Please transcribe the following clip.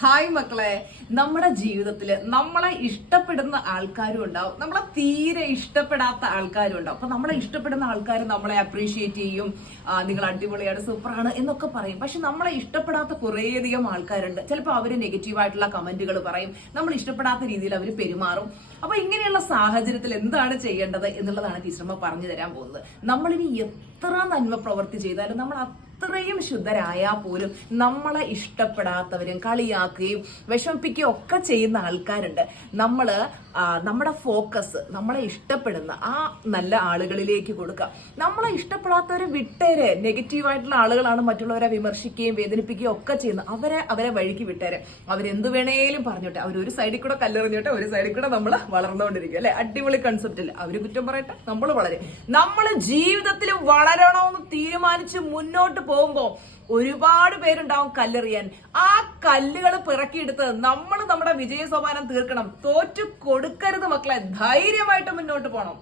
Hi മക്കളെ, നമ്മുടെ ജീവിതത്തിൽ നമ്മളെ ഇഷ്ടപ്പെടുന്ന ആൾക്കാരും ഉണ്ടാവും, നമ്മളെ തീരെ ഇഷ്ടപ്പെടാത്ത ആൾക്കാരും ഉണ്ടാവും. അപ്പൊ നമ്മളെ ഇഷ്ടപ്പെടുന്ന ആൾക്കാർ നമ്മളെ അപ്രീഷിയേറ്റ് ചെയ്യും, നിങ്ങൾ അടിപൊളിയാണ്, സൂപ്പറാണ് എന്നൊക്കെ പറയും. പക്ഷെ നമ്മളെ ഇഷ്ടപ്പെടാത്ത കുറേയധികം ആൾക്കാരുണ്ട്. ചിലപ്പോൾ അവര് നെഗറ്റീവായിട്ടുള്ള കമന്റുകൾ പറയും, നമ്മൾ ഇഷ്ടപ്പെടാത്ത രീതിയിൽ അവർ പെരുമാറും. അപ്പൊ ഇങ്ങനെയുള്ള സാഹചര്യത്തിൽ എന്താണ് ചെയ്യേണ്ടത് എന്നുള്ളതാണ് ടീച്ചർമ്മ പറഞ്ഞു തരാൻ പോകുന്നത്. നമ്മളിനി എത്ര നന്മ പ്രവൃത്തി ചെയ്താലും നമ്മൾ അത്രയും ശുദ്ധരായാൽ പോലും നമ്മളെ ഇഷ്ടപ്പെടാത്തവരും കളിയാക്കുകയും വിഷമിപ്പിക്കുകയും ഒക്കെ ചെയ്യുന്ന ആൾക്കാരുണ്ട്. നമ്മുടെ ഫോക്കസ് നമ്മളെ ഇഷ്ടപ്പെടുന്ന ആ നല്ല ആളുകളിലേക്ക് കൊടുക്കുക. നമ്മളെ ഇഷ്ടപ്പെടാത്തവരെ വിട്ടേരെ. നെഗറ്റീവായിട്ടുള്ള ആളുകളാണ് മറ്റുള്ളവരെ വിമർശിക്കുകയും വേദനിപ്പിക്കുകയും ഒക്കെ ചെയ്യുന്നത്. അവരെ വഴിക്ക് വിട്ടേരെ. അവരെന്ത് വേണേലും പറഞ്ഞോട്ടെ. അവരൊരു സൈഡിൽ കൂടെ കല്ലെറിഞ്ഞോട്ടെ, ഒരു സൈഡിൽ കൂടെ നമ്മൾ വളർന്നുകൊണ്ടിരിക്കും അല്ലെ. അടിപൊളി കൺസെപ്റ്റിൽ അവര് കുറ്റം പറയട്ടെ, നമ്മൾ വളരും. നമ്മൾ ജീവിതത്തിൽ വളരണമെന്ന് തീരുമാനിച്ച് മുന്നോട്ട് പോകുമ്പോ ഒരുപാട് പേരുണ്ടാവും കല്ലെറിയാൻ. ആ കല്ലുകൾ പിറക്കിയെടുത്ത് നമ്മൾ നമ്മുടെ വിജയ സോപാനം തീർക്കണം. തോറ്റു കൊടുക്കരുത് മക്കളെ. ധൈര്യമായിട്ട് മുന്നോട്ട് പോകണം.